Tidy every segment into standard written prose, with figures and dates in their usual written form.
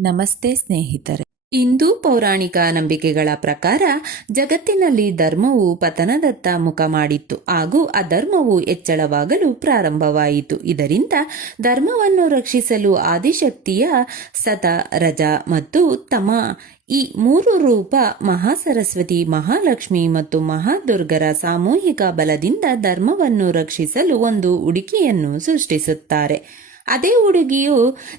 ನಮಸ್ತೆ ಸ್ನೇಹಿತರೆ. ಹಿಂದೂ ಪೌರಾಣಿಕ ನಂಬಿಕೆಗಳ ಪ್ರಕಾರ ಜಗತ್ತಿನಲ್ಲಿ ಧರ್ಮವು ಪತನದತ್ತ ಮುಖ ಮಾಡಿತ್ತು ಹಾಗೂ ಅಧರ್ಮವು ಹೆಚ್ಚಳವಾಗಲು ಪ್ರಾರಂಭವಾಯಿತು. ಇದರಿಂದ ಧರ್ಮವನ್ನು ರಕ್ಷಿಸಲು ಆದಿಶಕ್ತಿಯ ಸತ, ರಜ ಮತ್ತು ತಮ ಈ ಮೂರು ರೂಪ ಮಹಾಸರಸ್ವತಿ, ಮಹಾಲಕ್ಷ್ಮಿ ಮತ್ತು ಮಹಾದುರ್ಗರ ಸಾಮೂಹಿಕ ಬಲದಿಂದ ಧರ್ಮವನ್ನು ರಕ್ಷಿಸಲು ಒಂದು ಹುಡುಗಿಯನ್ನು ಸೃಷ್ಟಿಸುತ್ತಾರೆ. ಅದೇ ಹುಡುಗಿಯು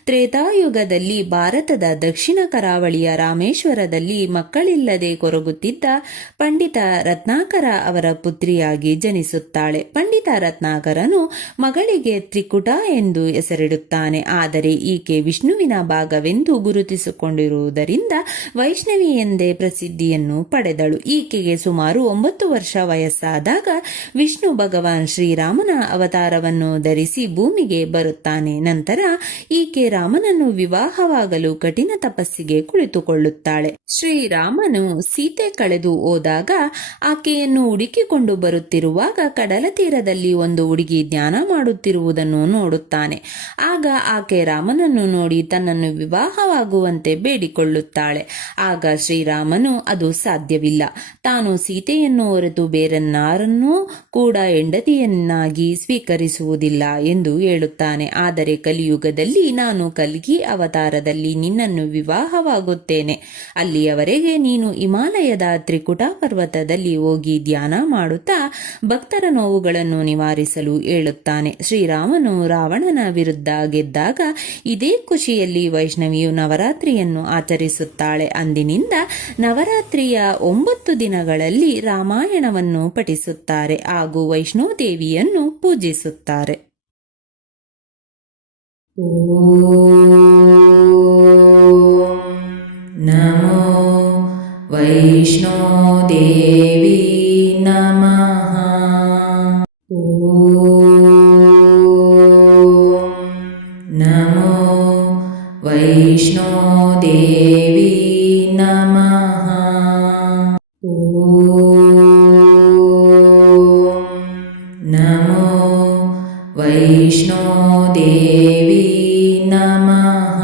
ತ್ರೇತಾಯುಗದಲ್ಲಿ ಭಾರತದ ದಕ್ಷಿಣ ಕರಾವಳಿಯ ರಾಮೇಶ್ವರದಲ್ಲಿ ಮಕ್ಕಳಿಲ್ಲದೆ ಕೊರಗುತ್ತಿದ್ದ ಪಂಡಿತ ರತ್ನಾಕರ ಅವರ ಪುತ್ರಿಯಾಗಿ ಜನಿಸುತ್ತಾಳೆ. ಪಂಡಿತ ರತ್ನಾಕರನು ಮಗಳಿಗೆ ತ್ರಿಕುಟ ಎಂದು ಹೆಸರಿಡುತ್ತಾನೆ. ಆದರೆ ಈಕೆ ವಿಷ್ಣುವಿನ ಭಾಗವೆಂದು ಗುರುತಿಸಿಕೊಂಡಿರುವುದರಿಂದ ವೈಷ್ಣವಿ ಎಂದೇ ಪ್ರಸಿದ್ಧಿಯನ್ನು ಪಡೆದಳು. ಈಕೆಗೆ ಸುಮಾರು 9 ವರ್ಷ ವಯಸ್ಸಾದಾಗ ವಿಷ್ಣು ಭಗವಾನ್ ಶ್ರೀರಾಮನ ಅವತಾರವನ್ನು ಧರಿಸಿ ಭೂಮಿಗೆ ಬರುತ್ತಾನೆ. ನಂತರ ಈಕೆ ರಾಮನನ್ನು ವಿವಾಹವಾಗಲು ಕಠಿಣ ತಪಸ್ಸಿಗೆ ಕುಳಿತುಕೊಳ್ಳುತ್ತಾಳೆ. ಶ್ರೀರಾಮನು ಸೀತೆ ಕಳೆದು ಹೋದಾಗ ಆಕೆಯನ್ನು ಹುಡುಕಿಕೊಂಡು ಬರುತ್ತಿರುವಾಗ ಕಡಲ ತೀರದಲ್ಲಿ ಒಂದು ಹುಡುಗಿ ಧ್ಯಾನ ಮಾಡುತ್ತಿರುವುದನ್ನು ನೋಡುತ್ತಾನೆ. ಆಗ ಆಕೆ ರಾಮನನ್ನು ನೋಡಿ ತನ್ನನ್ನು ವಿವಾಹವಾಗುವಂತೆ ಬೇಡಿಕೊಳ್ಳುತ್ತಾಳೆ. ಆಗ ಶ್ರೀರಾಮನು ಅದು ಸಾಧ್ಯವಿಲ್ಲ, ತಾನು ಸೀತೆಯನ್ನು ಹೊರತು ಬೇರೆನ್ನಾರನ್ನೂ ಕೂಡ ಹೆಂಡತಿಯನ್ನಾಗಿ ಸ್ವೀಕರಿಸುವುದಿಲ್ಲ ಎಂದು ಹೇಳುತ್ತಾನೆ. ಆದರೆ ಕಲಿಯುಗದಲ್ಲಿ ನಾನು ಕಲ್ಗಿ ಅವತಾರದಲ್ಲಿ ನಿನ್ನನ್ನು ವಿವಾಹವಾಗುತ್ತೇನೆ. ಅಲ್ಲಿಯವರೆಗೆ ನೀನು ಹಿಮಾಲಯದ ತ್ರಿಕುಟ ಪರ್ವತದಲ್ಲಿ ಹೋಗಿ ಧ್ಯಾನ ಮಾಡುತ್ತಾ ಭಕ್ತರ ನೋವುಗಳನ್ನು ನಿವಾರಿಸಲು ಹೇಳುತ್ತಾನೆ. ಶ್ರೀರಾಮನು ರಾವಣನ ವಿರುದ್ಧ ಗೆದ್ದಾಗ ಇದೇ ಖುಷಿಯಲ್ಲಿ ವೈಷ್ಣವಿಯು ನವರಾತ್ರಿಯನ್ನು ಆಚರಿಸುತ್ತಾಳೆ. ಅಂದಿನಿಂದ ನವರಾತ್ರಿಯ 9 ದಿನಗಳಲ್ಲಿ ರಾಮಾಯಣವನ್ನು ಪಠಿಸುತ್ತಾರೆ ಹಾಗೂ ವೈಷ್ಣೋದೇವಿಯನ್ನು ಪೂಜಿಸುತ್ತಾರೆ. ನಮೋ ವೈಷ್ಣೋದೇವಿ ನಮಃ. ನಮೋ ವೈಷ್ಣೋದೇವಿ ನಮಃ. ನಮೋ ವೈಷ್ಣೋದೇವಿ ನಮಃ.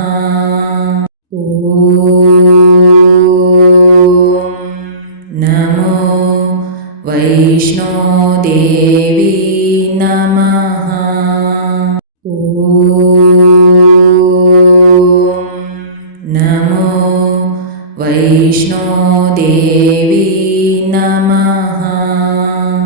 ನಮೋ ವೈಷ್ಣೋದೇವಿ ನಮಃ. ನಮೋ ವೈಷ್ಣೋದೇವಿ ನಮಃ. ನಮೋ ವೈಷ್ಣೋದೇವಿ ನಮಃ.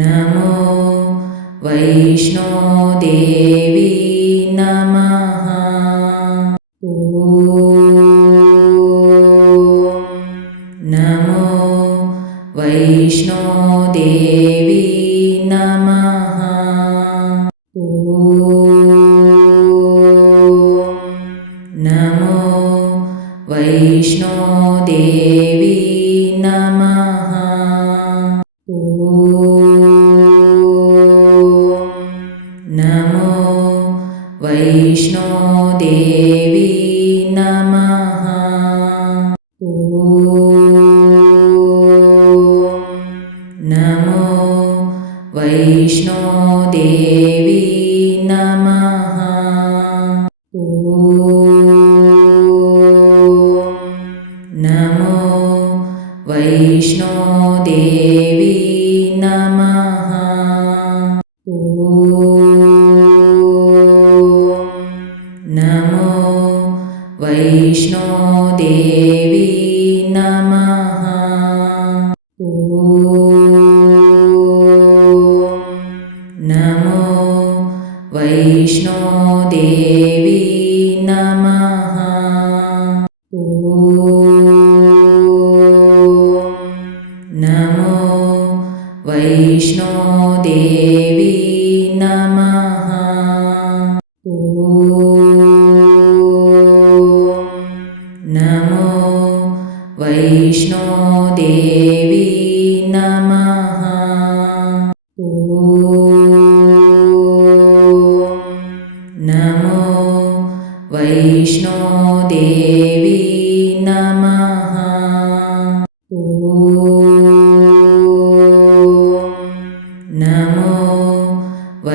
ನಮೋ ವೈಷ್ಣೋದೇವಿ ನಮಃ. ನಮೋ ವೈಷ್ಣೋದೇವಿ ನಮಃ. ನಮೋ ವೈಷ್ಣೋದೇವಿ ನಮಃ. ನಮೋ ವೈಷ್ಣೋದೇವಿ ನಮಃ. ನಮೋ ವೈಷ್ಣೋದೇವಿ ನಮಃ. ನಮೋ ವೈಷ್ಣೋದೇವಿ ನಮಃ. ನಮೋ ವೈಷ್ಣೋದೇವಿ ನಮಃ. ನಮೋ ವೈಷ್ಣೋದೇವಿ ನಮಃ. ನಮೋ ವೈಷ್ಣೋದೇವಿ ನಮಃ. ನಮೋ ವೈಷ್ಣೋದೇವಿ ನಮಃ. ನಮೋ ವೈ